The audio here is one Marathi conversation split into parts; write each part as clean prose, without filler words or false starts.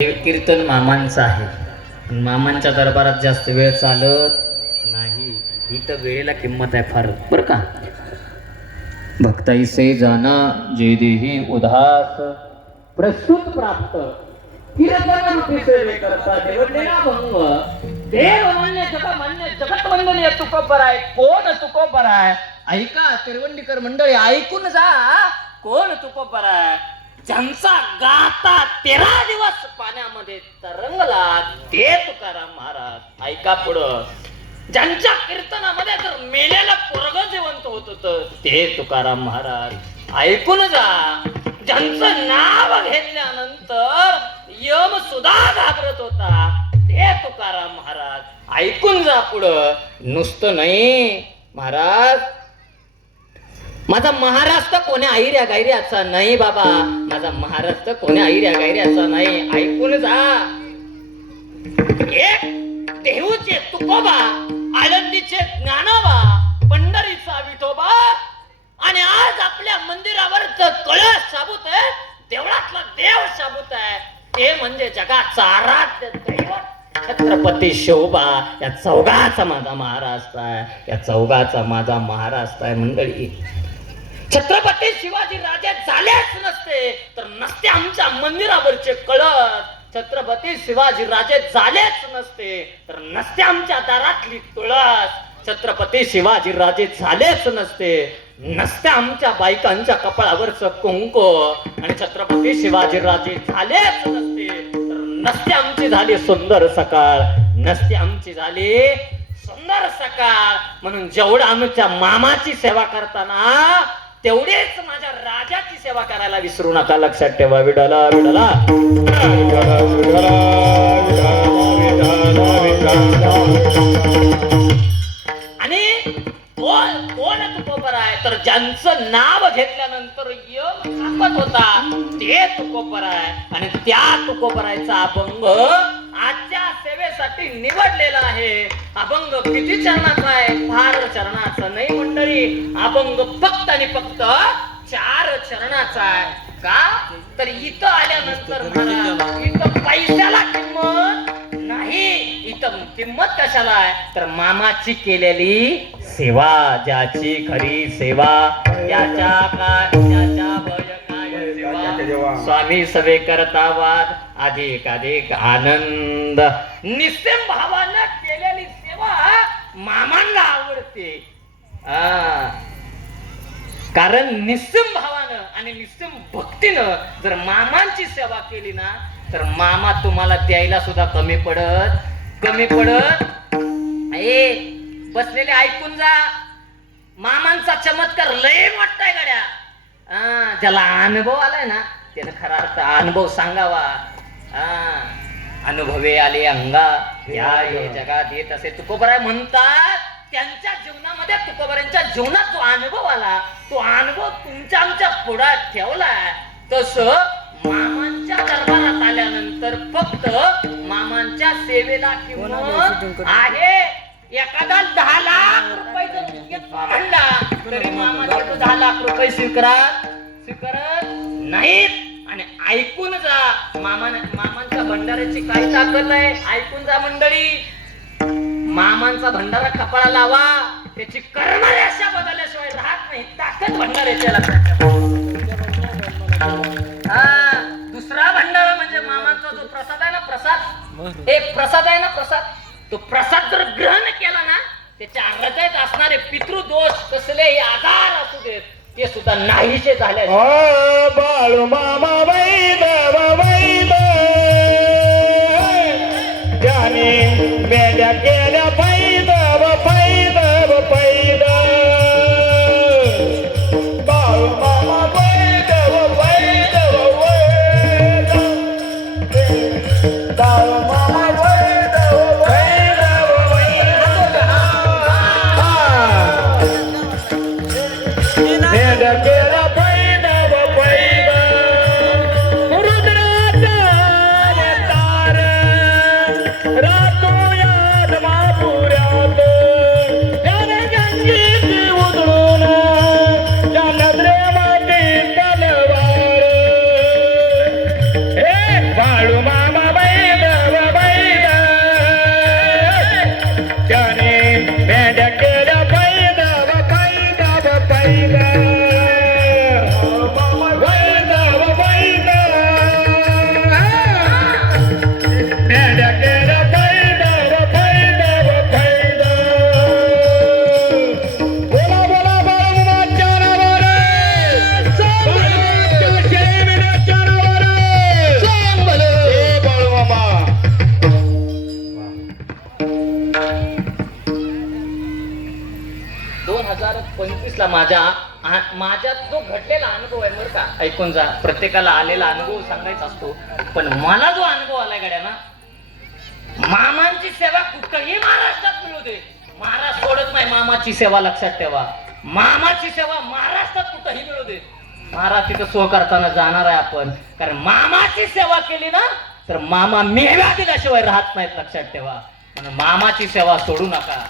कीर्तन मामांचं आहे. मामांच्या दरबारात जास्त वेळ चालत नाही. इथं वेळेला किंमत आहे फार बरं का. भक्ताईसे जाना जे देही उदास प्रस्तुत प्राप्त कीर्तन रूपी सेवे करता देवतेला भंग देव मान्य जगत वंदनीय तुकोबर आहे. कोण तुकोबर आहे ऐका तिरवंडीकर मंडळी ऐकून जा. कोण तुकोबर आहे ज्यांचा गाता 13 दिवस पाण्यामध्ये तरंगला ते तुकाराम महाराज. ऐका पुढं. ज्यांच्या कीर्तनामध्ये जर मेलेलं पोरग जिवंत होत होतं ते तुकाराम महाराज. ऐकून जा. ज्यांचं नाव घेतल्यानंतर यम सुद्धा घाबरत होता ते तुकाराम महाराज. ऐकून जा पुढं. नुसतं नाही महाराज. माझा महाराष्ट्र कोण्या ऐर्या गायऱ्याचा नाही बाबा. माझा महाराष्ट्र कोण्या ऐर्या गायऱ्याचा नाही. ऐकून जा. एक देहूचे तुकोबा, आळंदीचे ज्ञानोबा, पंढरीचा विठोबा आणि आज आपल्या मंदिरावरच कळस शाबूत आहे. देवळातला देव शाबूत आहे ते म्हणजे जगाचा आराध्य दैवत छत्रपती शिवबा. या चौघाचा माझा महाराष्ट्र आहे. या चौघाचा माझा महाराष्ट्र आहे मंडळी. छत्रपती शिवाजी राजे झालेच नसते तर नसते आमच्या मंदिरावरचे कळस. छत्रपती शिवाजी राजे झालेच नसते तर नसते आमच्या दारातली तुळस. छत्रपती शिवाजी राजे झालेच नसते नसते आमच्या बायकांच्या कपाळावरचं कुंकू. आणि छत्रपती शिवाजी राजे झालेच नसते तर नसते आमची झाली सुंदर सकाळ. नसते आमची झाली सुंदर सकाळ. म्हणून जेवढं आमच्या मामाची सेवा करताना तेवढेच माझ्या राजाची सेवा करायला विसरू नका. लक्षात ठेवा. विडला विडला आणि कोण तुकोबर आहे तर ज्यांचं नाव घेतल्यानंतर यम कापत होता ते तुकोबर आहे. आणि त्या तुकोबरायचा अभंग आजच्या सेवेसाठी निवडलेला आहे. अभंग किती चरणाचा आहे? फार चरणाचा नाही मंडळी. अभंग फक्त आणि फक्त 4 चरणाचा आहे. का तर इथं आल्यानंतर इथं पैशाला किंमत नाही. इथं किंमत कशाला आहे तर मामाची केलेली सेवा. ज्याची खरी सेवा त्याच्या भय काय सेवा. स्वामी सवे करता वाद अधिक अधिक आनंद. निस्सीम भावानं केलेली सेवा मामांना आवडते. कारण निस्सीम भावानं आणि निस्सीम भक्तीनं जर मामांची सेवा केली ना तर मामा तुम्हाला द्यायला सुद्धा कमी पडत. बसलेले ऐकून जा. मामांचा चमत्कार लय मोठाय गड्या. ज्याला अनुभव आलाय ना त्यानं खरा अर्थ अनुभव सांगावा. अनुभवे आले अंगा या जगात येत असे तुकोबराय म्हणतात. त्यांच्या जीवनामध्ये तुकोबरांच्या जीवनात जो अनुभव आला तो अनुभव तुमच्या आमच्या पुढ्यात ठेवला. तसं मामांच्या दरबारात आल्यानंतर फक्त मामांच्या सेवेला किंमत आहे. एखादा 10 लाख रुपये जर म्हणला तरी मामा 10 लाख रुपये स्वीकारत नाहीत. आणि ऐकून जा. मामांच्या भंडाऱ्याची काय ताकद आहे ऐकून जा मंडळी. मामांचा भंडारा कपाळा लावा. त्याची करणारी अशा बदलल्याशिवाय राहत नाही. ताकद भंडाऱ्याच्या लक्षात. दुसरा भंडारा म्हणजे मामांचा जो प्रसाद आहे ना प्रसाद. एक प्रसाद आहे ना प्रसाद. तो प्रसाद जर ग्रहण केला ना त्याच्या हृदयात असणारे पितृदोष कसलेही आजार असू देत ते सुद्धा नाहीसे झाले. बाळू मामा वैद वैद त्याने मेल्या केल्या पैद पैद पैद. बाळू मामा वैद वैद वैद. बाळू मामा वैद वैद वैद. मेल्या केल्या पैद पैद. रुद्राचा अवतार रातो याद महापुरात. त्याने गंगेची उधळून त्या नजरेमध्ये तलवार. हे बाळू मामा 1939 ला माझ्यात जो घडलेला अनुभव आहे बरं का, ऐकून जा. प्रत्येकाला आलेला अनुभव सांगायचा असतो, पण मला जो अनुभव आलाय गड्या ना, मामांची सेवा कुठंही महाराष्ट्रात मिळू दे, महाराज सोडत नाही मामाची सेवा. लक्षात ठेवा, मामाची सेवा महाराष्ट्रात कुठंही मिळू दे, महाराज तिथं सो करताना जाणार आहे आपण. कारण मामाची सेवा केली ना तर मामा मेव्या दिल्याशिवाय राहत नाहीत. लक्षात ठेवा, म्हणून मामाची सेवा सोडू नका.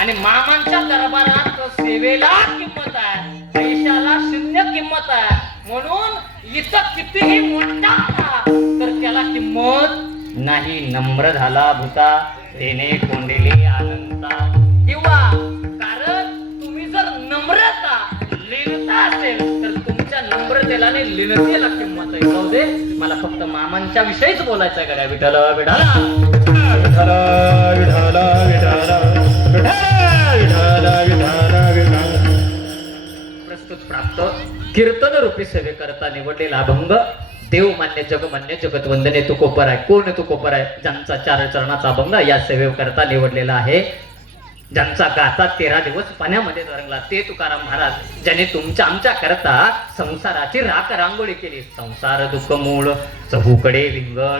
आणि मामांच्या दरबारात सेवेला किंमत आहे, पैशाला शून्य किंमत आहे. म्हणून इथं कितीही मोठा आला तर त्याला किंमत नाही. नम्र झाला भूता तेने कोंडेले आनंदा. किंवा कारण तुम्ही जर नम्रता लीनता असेल तर तुमच्या नम्रतेला आणि लीनतेला किंमत आहे. जाऊ दे, मला फक्त मामांच्या विषयीच बोलायचं आहे. गड्या विठ्ठल विठ्ठल विठ्ठल विठ्ठल विठ्ठल प्रस्तुत प्राप्त कीर्तन रूपी सेवे करता निवडलेला अभंग देवमान्य जगमान्य जगतवंदने तुकोपर आहे. कोण तुकोपर आहे? ज्यांचा 4 चरणाचा अभंग या सेवे करता निवडलेला आहे, ज्यांचा गाथा 13 दिवस पाण्यामध्ये तरंगला, ते तुकाराम महाराज, ज्याने तुमच्या आमच्या करता संसाराची राख रांगोळी केली. संसार दुःख मूळ चहूकडे विंगळ,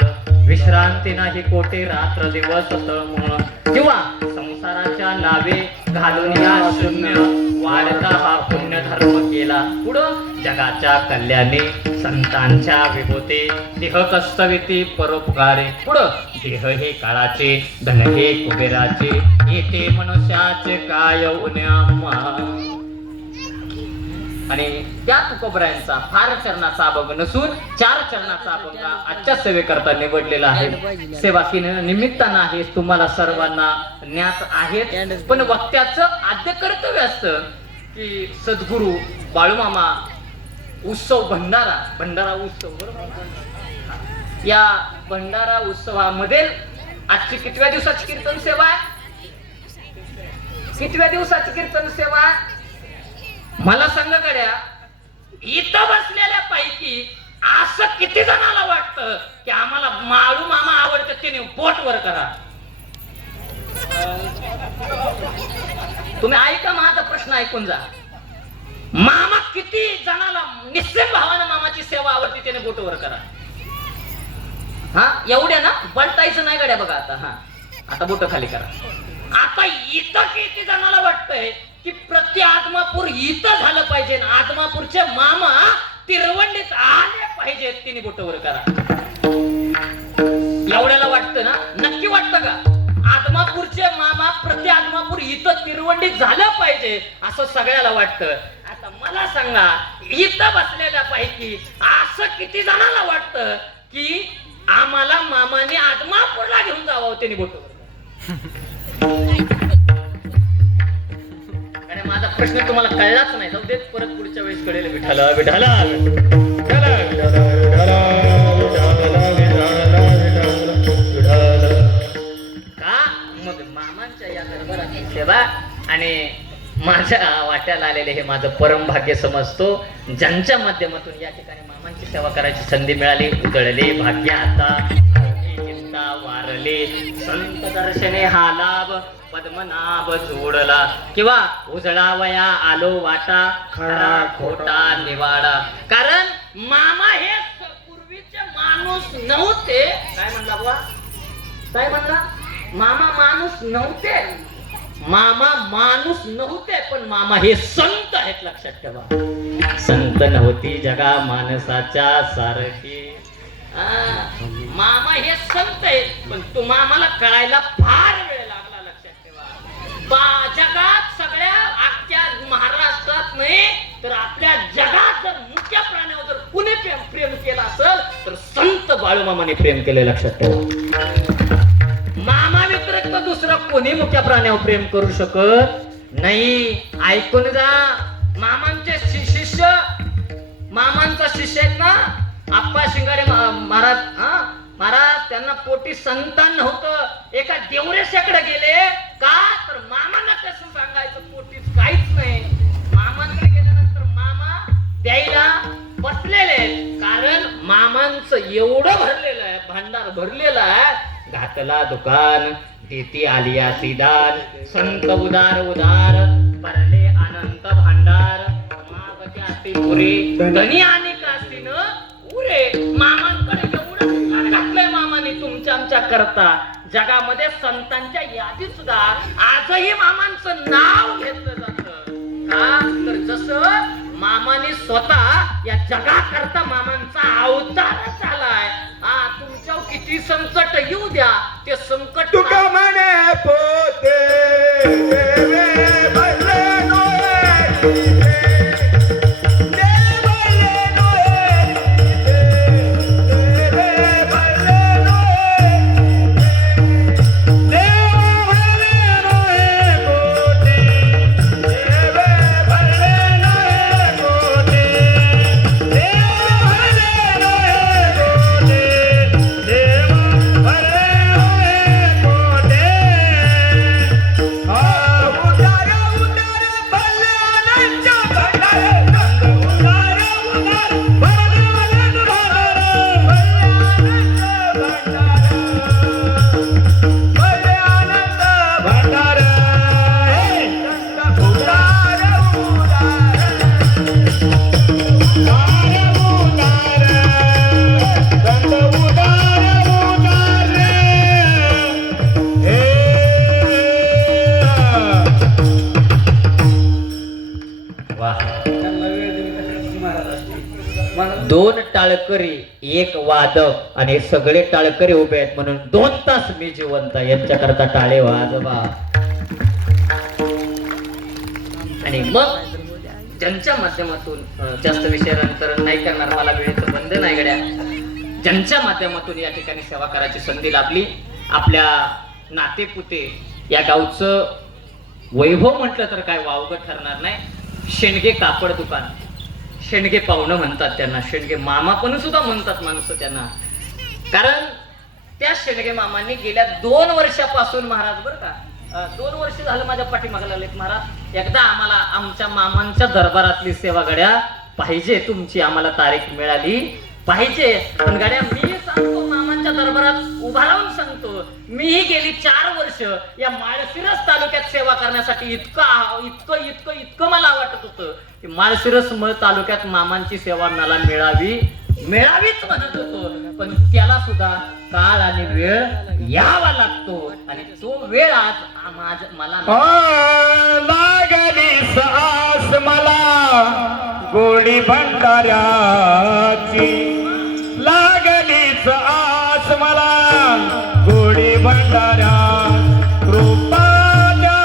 विश्रांती नाही कोटे रात्र दिवस तळमळ. किंवा संसाराच्या नावे घालून या शून्य वाढता हा पुण्य धर्म केला. पुढं जगाच्या कल्याणे संतांच्या विभूते देह कस्तविती परोपकारे. पुढं देह हे काळाचे धन हे कुबेराचे, येते मनुष्याचे काय उन्यामा. आणि त्या तुकोबरायांचा फार चरणाचा अभंग नसून 4 चरणाचा अभंग आजच्या सेवेकरता निवडलेला आहे. सेवा निमित्तानं आहे, तुम्हाला सर्वांना ज्ञात आहे. पण वक्त्याचं आद्य कर्तव्य असतं की सद्गुरू बाळूमामा उत्सव भंडारा उत्सव, बरोबर? या भंडारा उत्सवामध्ये आजची कितव्या दिवसाची कीर्तन सेवा आहे? कितव्या दिवसाची कीर्तन सेवा आहे? मला सांगा गड्या, इथं बसलेल्या पैकी असं किती जणाला वाटतं की आम्हाला माळू मामा आवडतं, त्याने बोट वर करा. तुम्ही ऐका, माझा प्रश्न ऐकून जा. मामा किती जणाला निश्चित भावानं मामाची सेवा आवडते, त्याने बोट वर करा. हा, एवढ्या ना, बलटायचं नाही गड्या. बघा आता, हा, आता बोट खाली करा. आता इथं किती जणाला वाटतंय की प्रति आदमापूर इथं झालं पाहिजे, आदमापूरचे मामा तिरवंडीत आले पाहिजेत, तिने बोट वर करा. एवढ्याला वाटतं ना? नक्की वाटतं का? आदमापूरचे मामा प्रति आदमापूर इथं तिरवंडीत झालं पाहिजे असं सगळ्याला वाटतं. आता मला सांगा, इथं बसलेल्या पैकी असं किती जणांना वाटतं की आम्हाला मामाने आदमापूरला घेऊन जावं, त्यांनी बोट वर. आणि माझा प्रश्न तुम्हाला कळलाच नाही, जाऊ देत, परत पुढच्या वेळेस कळेल. विठ्ठल विठ्ठल का मग मामांच्या या दरबाराची सेवा आणि माझ्या वाट्याला आलेले हे माझं परम भाग्य समजतो. ज्यांच्या माध्यमातून या ठिकाणी मामांची सेवा करायची संधी मिळाली, उजळले भाग्य आता चिंता वारले. संत दर्शने हा लाभ पद्मनाभ जोडला. किंवा उजळावया आलो वाटा खरा खोटा निवाडा. कारण मामा हे पूर्वीचे माणूस नव्हते. काय म्हणला बुवा? काय म्हणला? मामा माणूस नव्हते, मामा माणूस नव्हते, पण मामा हे संत आहेत. लक्षात ठेवा, संत नव्हती जगा माणसाच्या सारखी. मामा हे संत आहेत, पण तो मामाला कळायला फार वेळ लागला. लक्षात ठेवा, जगात सगळ्या अख्ख्या महाराष्ट्रात नाही तर आपल्या जगात जर मुख्य प्राण्यावर जर कुणी प्रेम केला असेल तर संत बाळूमामाने प्रेम केले. लक्षात ठेवा, मामा व्यतिरिक्त दुसरं कोणी मुख्य प्राण्यावर प्रेम करू शकत नाही. ऐकून जा, मामांचे शिष्य, मामांचा शिष्य आहेत ना आप्पा शिंगाडे महाराज. महाराज त्यांना पोटी संतान नव्हतं, एका देवरेशाकडे गेले का तर मामांना कसं सांगायचं पोटीच काहीच नाही. मामांकडे गेल्यानंतर मामा द्यायला बसलेले, कारण मामांचं एवढं भरलेलं आहे, भांडार भरलेलं आहे. घातला दुकान देती आलिया सिदान, संत उदार उदार भरले म्हणता भांडार मागच्या आती पुरी धनी आणि कासीन उरे मामांकडे एवढं घातलंय मामाने तुमच्या आमच्या करता जगामध्ये संतांच्या यादीत सुद्धा आजही मामांचं नाव घेतलं जातं का तर जसं मामाने स्वतः या जगाकरता मामांचा अवतारच आलाय तुमच्यावर किती संकट येऊ द्या ते संकट तुका म्हणे पोते दोन टाळकरी एक वादक आणि सगळे टाळकरी उभे आहेत म्हणून 2 तास मी जिवंत यांच्याकरता टाळे वाजवा. आणि मग ज्यांच्या माध्यमातून जास्त विषयानंतर नाही करणार मला वेळेचं बंद नाही गड्या ज्यांच्या माध्यमातून या ठिकाणी सेवा करायची संधी लाभली आपल्या नातेपुते या गावचं वैभव म्हटलं तर काय वावगं ठरणार नाही. शेंडगे कापड दुकान शेंडगे पाहुणं म्हणतात त्यांना शेंडगे मामा पण सुद्धा म्हणतात माणसं त्यांना कारण त्या शेंडगे मामांनी गेल्या 2 वर्षापासून महाराज बरं का 2 वर्ष झालं माझ्या पाठीमागे लागलेत महाराज एकदा आम्हाला आमच्या मामांच्या दरबारातली सेवा गड्या पाहिजे तुमची आम्हाला तारीख मिळाली पाहिजे पण गड्या मी सांगतो मामांच्या दरबारात उभा राहून सांगतो मीही गेली 4 वर्ष या माळशिरस तालुक्यात सेवा करण्यासाठी इतकं मला वाटत होतं की माळशिरस तालुक्यात मामांची सेवा मला मिळावीच म्हणत होतो पण त्याला सुद्धा काळ आणि वेळ यावा लागतो आणि तो वेळ आज मला लागली सास मला गोडी भंडाऱ्याची लागलीच आस मला गोडी भंडाऱ्या कृपाच्या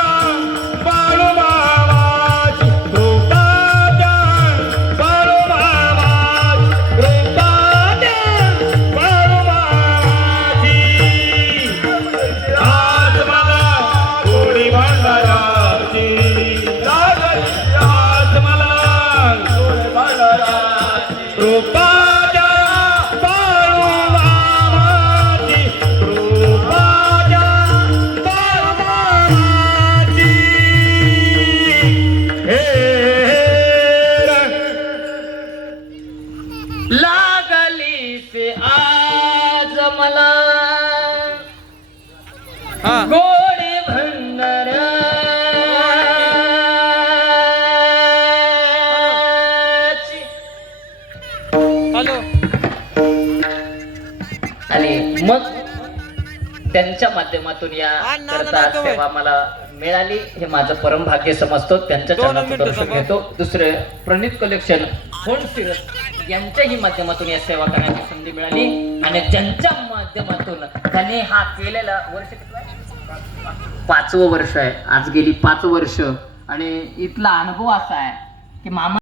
बाळू मामाची कृपाच्या बाळू मामाची कृपाच्या बाळू मामाची आज मला गोडी भंडाऱ्याची लागली आज मला गोडी भंडाऱ्याची कृपाच्या लागली से आज मला गोडी भंडाऱ्याची आणि मग त्यांच्या माध्यमातून या करता सेवा मला मिळाली हे माझं परम भाग्य समजतो त्यांच्या चरणातून दर्शन घेतो. दुसरे प्रणित कलेक्शन फोन सिरस यांच्याही माध्यमातून या सेवा करण्याची संधी मिळाली आणि ज्यांच्या माध्यमातून त्यांनी हा केलेला वर्ष किती आहे 5वं वर्ष आहे आज गेली 5 वर्ष आणि इथला अनुभव असा आहे की मामा